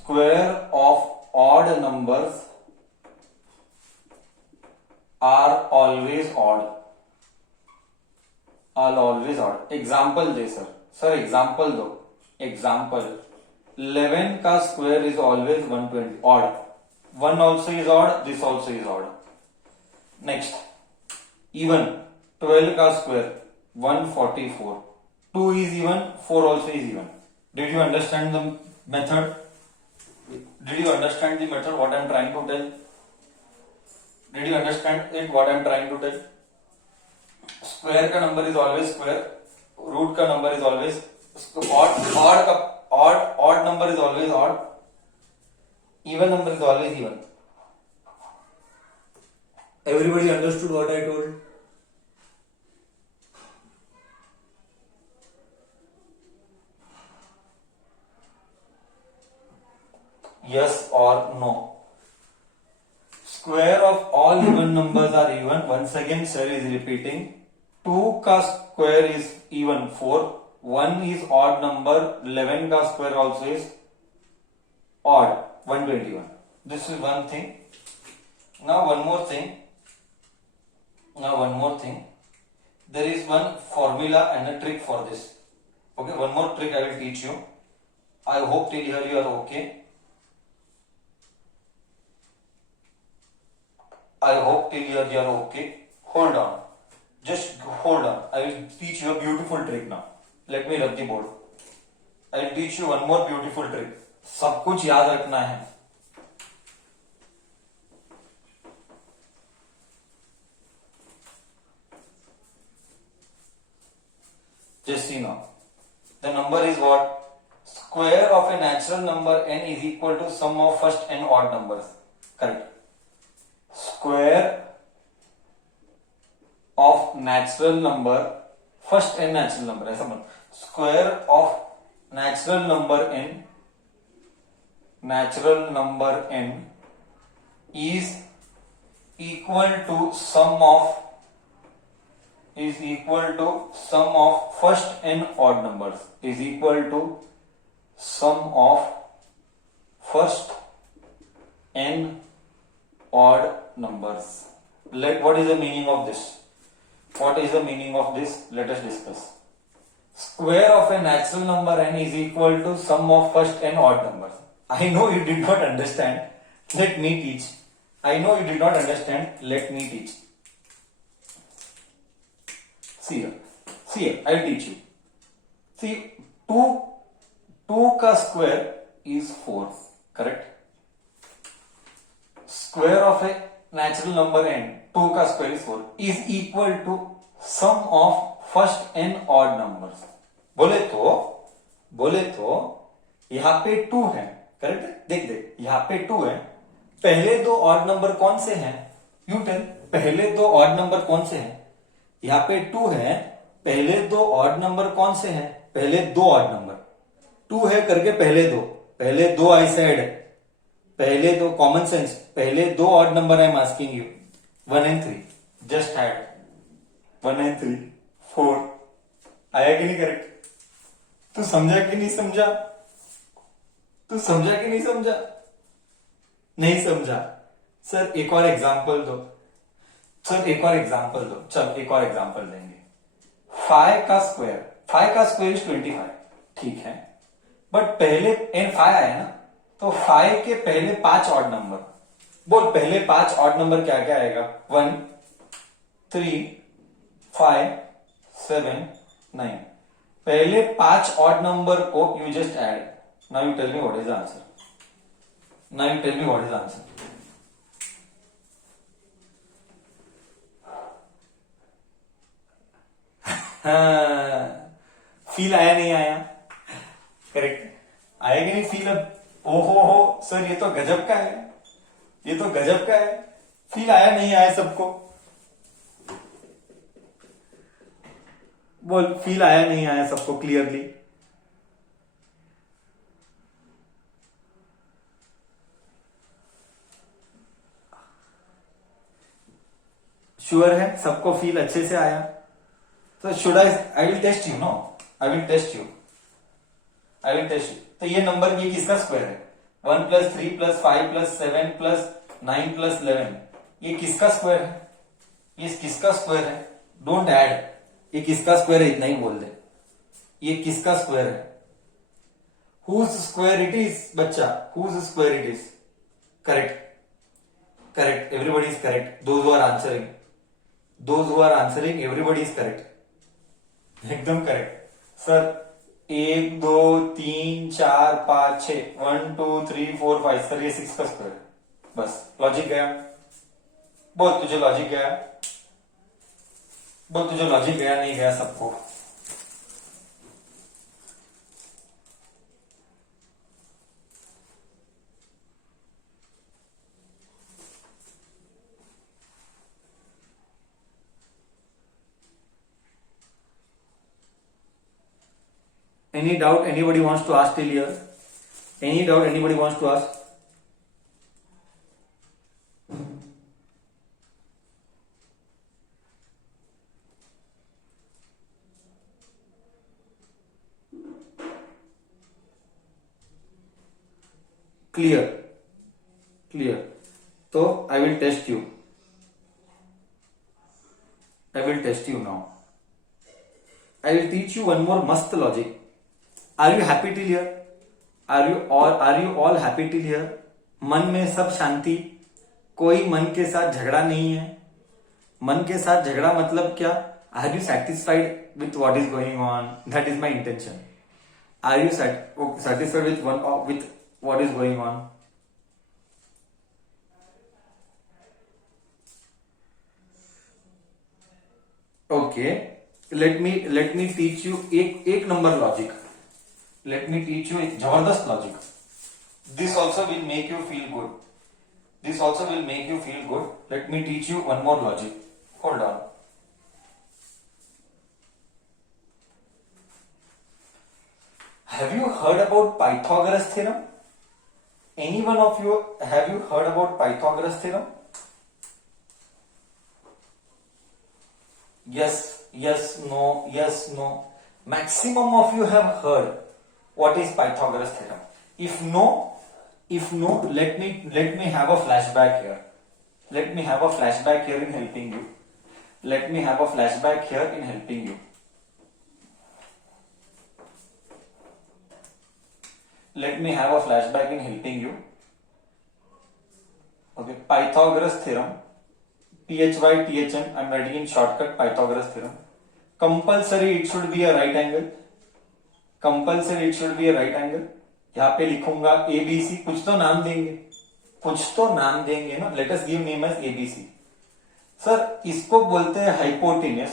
square of odd numbers are always odd. Are always odd. Example they sir example दो. एग्जाम्पल 11 का square is always 120 ऑड. 1 also is odd, this also is odd. Next even 12 का स्क्वायर 144. 2 is even, 4 also is even. Did you understand the method? Did you understand the method what I am trying to tell? Did you understand it what I am trying to tell? Square का number is always square, root का number is always odd number is always odd, even number is always even. Everybody understood what I told? Yes or no? Square of all even numbers are even. Once again sir is repeating. 2 का square is even 4. 1 is odd number. 11 का square also is odd 121. This is one thing. Now one more thing. There is one formula and a trick for this. Okay, one more trick I will teach you. I hope till here you are okay. I hope till here you are okay. Hold on. Just hold on. I will teach you a beautiful trick now. Let me rub the board. I will teach you one more beautiful trick. सब कुछ याद रखना है. Just see now. The number is what? Square of a natural number n is equal to sum of first n odd numbers. Correct. Square of natural number, first n natural number, ऐसा बोलो. Square of natural number n is equal to sum of first n odd numbers. Is equal to sum of first n odd numbers. What is the meaning of this? Let us discuss. Square of a natural number n is equal to sum of first n odd numbers. I know you did not understand. Let me teach. I know you did not understand. Let me teach. See here. I will teach you. See, 2 का square is 4. Correct? Square of a natural number n, 2 का square is 4, is equal to sum of first n odd numbers. बोले तो यहां पे 2 है. करेक्ट? देख यहां पे 2 है. पहले दो ऑड नंबर कौन से हैं? You tell. पहले दो ऑड नंबर कौन से हैं? यहां पे 2 है. पहले दो ऑड नंबर कौन से हैं? पहले दो ऑड नंबर. 2 है करके पहले दो आई सेड. पहले दो कॉमन सेंस. पहले दो odd number I am asking you. 1 and 3. जस्ट ऐड 1 and 3 4. आया कि नहीं करेक्ट? तू समझा कि नहीं समझा? नहीं समझा. सर एक और एग्जांपल दो. चल एक और एग्जांपल देंगे. 5 का स्क्वायर इज 25. ठीक है, बट पहले n 5 आया ना, तो 5 के पहले 5 ऑड नंबर. बोल पहले 5 ऑड नंबर क्या क्या आएगा? 1 3 5 7 9. पहले 5 ऑड नंबर को you just add. Now you tell me what is the answer. Feel आया नहीं आया? करेक्ट. आया कि नहीं फील? अब ओहो सर ये तो गजब का है. फील आया नहीं आया सबको? बोल फील आया नहीं आया सबको क्लियरली? श्योर है सबको फील अच्छे से आया? तो should I will test you. तो ये नंबर ये किसका स्क्वायर है? 1 plus 3 plus 5 plus 7 plus 9 plus 11, ये किसका स्क्वायर है? ये किसका स्क्वायर है? डोंट ऐड, ये किसका स्क्वायर है इतना ही बोल दे, ये किसका स्क्वायर है? Whose square it is बच्चा, whose square it is? Correct, correct, everybody is correct. Those who are answering, everybody is correct. एकदम करेक्ट सर. 1 2 3 4 5 6, 1 2 3 4 5, सर ये 6 का स्क्वायर है. बस लॉजिक गया. बोल तुझे लॉजिक गया, बोल तुझे लॉजिक गया नहीं गया सबको. Any doubt anybody wants to ask till here? Any doubt anybody wants to ask? Clear, clear. So I will test you. I will test you now. I will teach you one more mast logic. Are you happy till here? Are you all happy till here? मन में सब शांति, कोई मन के साथ झगड़ा नहीं है. मन के साथ झगड़ा मतलब क्या? Are you satisfied with what is going on? That is my intention. Are you satisfied with what is going on? Okay, let me teach you एक number logic. Let me teach you एक जबरदस्त logic. This also will make you feel good. This also will make you feel good. Let me teach you one more logic. Hold on. Have you heard about Pythagoras theorem? Any one of you, have you heard about Pythagoras theorem? Yes, yes, no, yes, no. Maximum of you have heard what is Pythagoras theorem. If no, let me have a flashback here. Let me have a flashback here in helping you. Let me have a flashback here in helping you. Let me have a flashback in helping you. Okay, Pythagoras theorem. PHYTHN, I'm writing in shortcut Pythagoras theorem. Compulsory it should be a right angle. Compulsory it should be a right angle. यहाँ पे लिखूंगा ABC, कुछ तो नाम देंगे ना. Let us give name as ABC. Sir इसको बोलते हैं हाइपोटेन्यूस,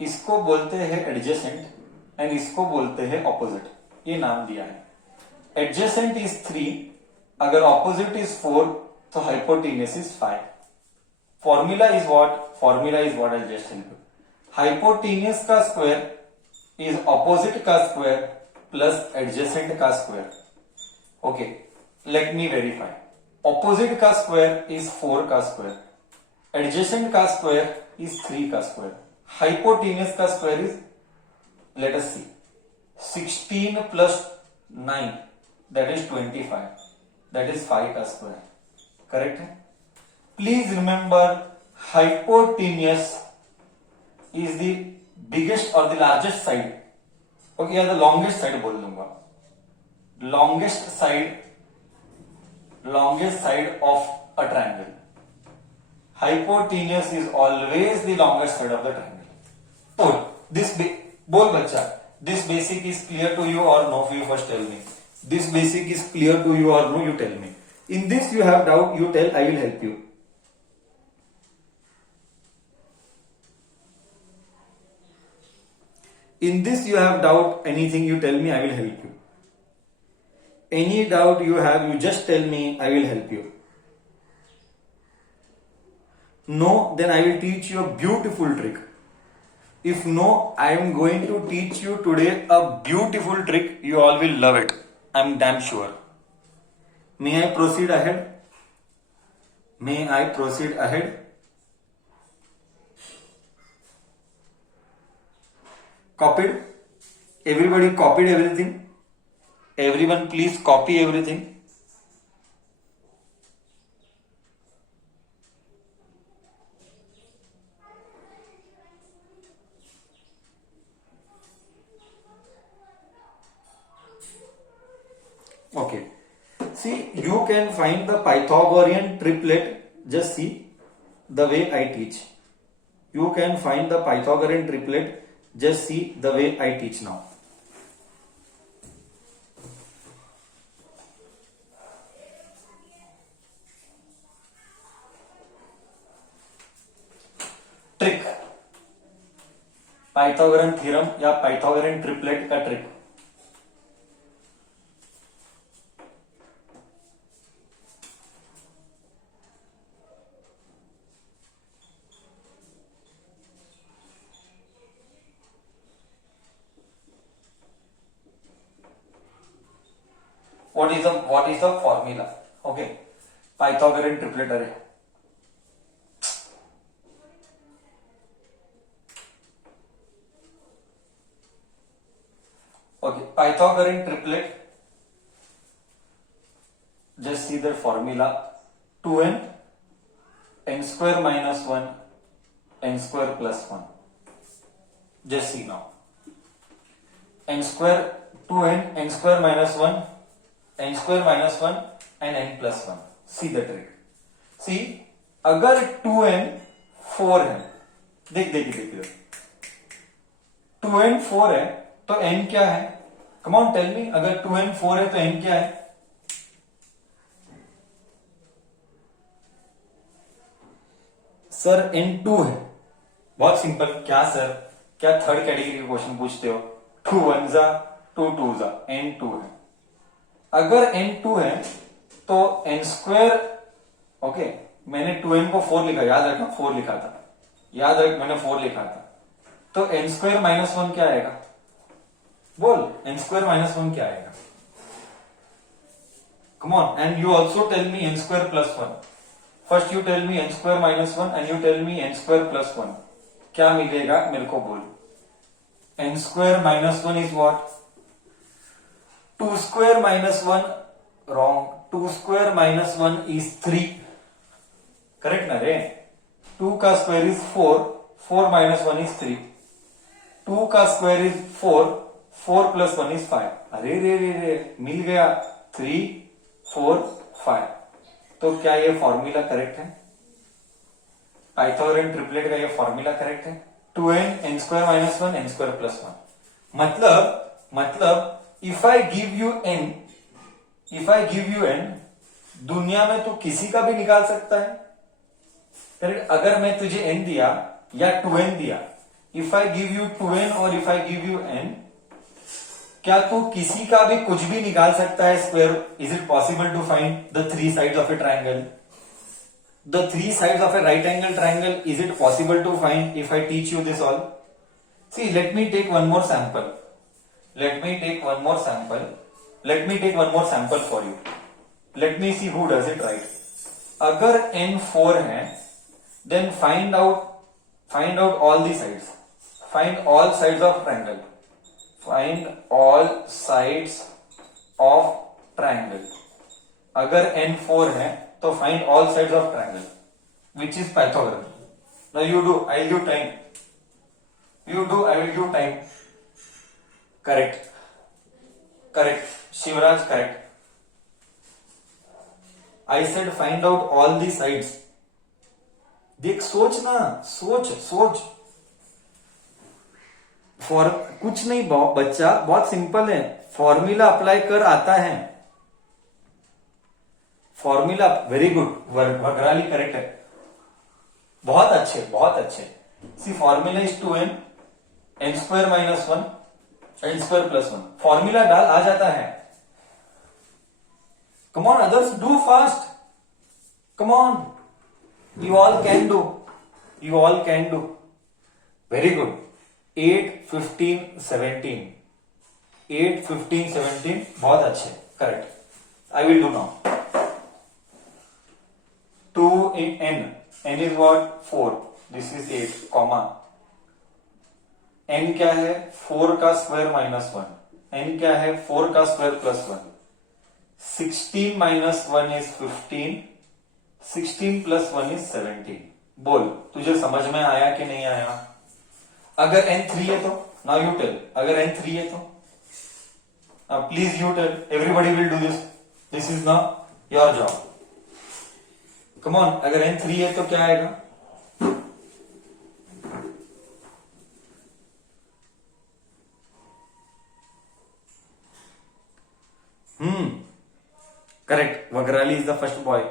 इसको बोलते हैं एडजेसेंट एंड इसको बोलते हैं ऑपोजिट. ये नाम दिया है. एडजेसेंट इज 3, अगर ऑपोजिट इज 4 तो hypotenuse is 5. Formula is what I just tell you. Hypotenuse का स्क्वायर इज ऑपोजिट का स्क्वायर प्लस एडजेसेंट का square. Okay, let me verify. Opposite का स्क्वायर इज 4 का स्क्वायर, एडजेसेंट का स्क्वायर इज 3 का square, hypotenuse का square is, let us see, 16 plus 9 that is 25, that is 5 का square. Correct है. Please remember hypotenuse is the biggest और the largest side. Okay, या the longest side बोल दूंगा. Longest side of a triangle. Hypotenuse is always the longest side of the triangle. बोल बच्चा, this basic is clear to you or no? You first tell me. This basic is clear to you or no? You tell me. In this you have doubt, you tell, I will help you. In this you have doubt, anything you tell me, I will help you. Any doubt you have, you just tell me, I will help you. No, then I will teach you a beautiful trick. If no, I am going to teach you today a beautiful trick. You all will love it. I am damn sure. May I proceed ahead? May I proceed ahead? Copied? Everybody copied everything? Everyone please copy everything. Okay. See, you can find the Pythagorean triplet. Just see the way I teach. You can find the Pythagorean triplet. Just see the way I teach now. Trick, Pythagorean theorem या Pythagorean triplet का trick. what is the formula? Okay, Pythagorean triplet. अरे okay, Pythagorean triplet, just see the formula, 2n n square minus 1 n square plus 1. Just see now, n square 2n n square minus 1 n square minus 1 and n plus 1. See the trick. See, अगर 2n 4 है, देख 2n 4 है तो n क्या है? Come on tell me, अगर 2n 4 है तो n क्या है? सर n 2 है। बहुत सिंपल। क्या सर, क्या थर्ड कैटेगरी का क्वेश्चन पूछते हो? 2 1 जा 2 2 जा, n 2 है। अगर n 2 है तो n स्क्वायर, ओके, मैंने 2n को 4 लिखा, याद रखना 4 लिखा था, याद रख मैंने 4 लिखा था, तो n स्क्वायर माइनस 1 क्या आएगा? बोल, n स्क्वायर माइनस 1 क्या आएगा? Come on, and you also tell me n square plus 1। First you tell me n square minus 1 and you tell me n square plus 1। क्या मिलेगा मेरे को बोल। n square minus 1 is what? 2 square minus 1, wrong. 2 square minus 1 is 3, correct ना रे? 2 का square is 4, 4 माइनस 1 is 3, 2 का square is 4, 4 प्लस 1 इज 5। अरे रे रे रे, मिल गया 3 4 5। तो क्या ये फॉर्मूला करेक्ट है? पाइथागोरन ट्रिपलेट का ये फॉर्मूला करेक्ट है? 2n n square minus 1 n square plus 1। मतलब if I give you n, दुनिया में तो किसी का भी निकाल सकता है, करेक्ट? अगर मैं तुझे n दिया या 2n दिया, if I give you 2n और if I give you n, क्या तू किसी का भी कुछ भी निकाल सकता है square? Is it possible to find the 3 sides of a triangle? The 3 sides of a right angle triangle, is it possible to find if I teach you this all? See, let me take one more sample for you. Let me see who does it right. अगर n 4 है, then find out all the sides, find all sides of triangle, find all sides of triangle. अगर n 4 है तो find all sides of triangle, which is Pythagorean. Now you do, I will give time, you do, I will give time. Correct, Shivraj, correct. I said find out all the sides. देख, सोच ना, सोच। फॉर कुछ नहीं बच्चा, बहुत सिंपल है, formula apply कर, आता है फॉर्मूला। वेरी गुड, वग्राली करेक्ट है, बहुत अच्छे। See, formula is 2n n square minus 1 n square plus 1। Formula डाल, आ जाता है। Come on others, do fast, come on, you all can do. Very good. 8 15 17, 8 15 17, बहुत अच्छे, correct. I will do now. 2 in n is what? 4, this is 8, comma n क्या है? 4 का square minus 1, n क्या है? 4 का स्क्वायर प्लस 1। 16 माइनस 1 इज 15, 16 प्लस 1 इज 17। बोल, तुझे समझ में आया कि नहीं आया? अगर n 3 है तो, नाउ यू टेल, अगर n 3 है तो, please you tell, everybody will do this is now your job. Come on, अगर n 3 है तो क्या आएगा? करेक्ट, वगराली इज द फर्स्ट बॉय.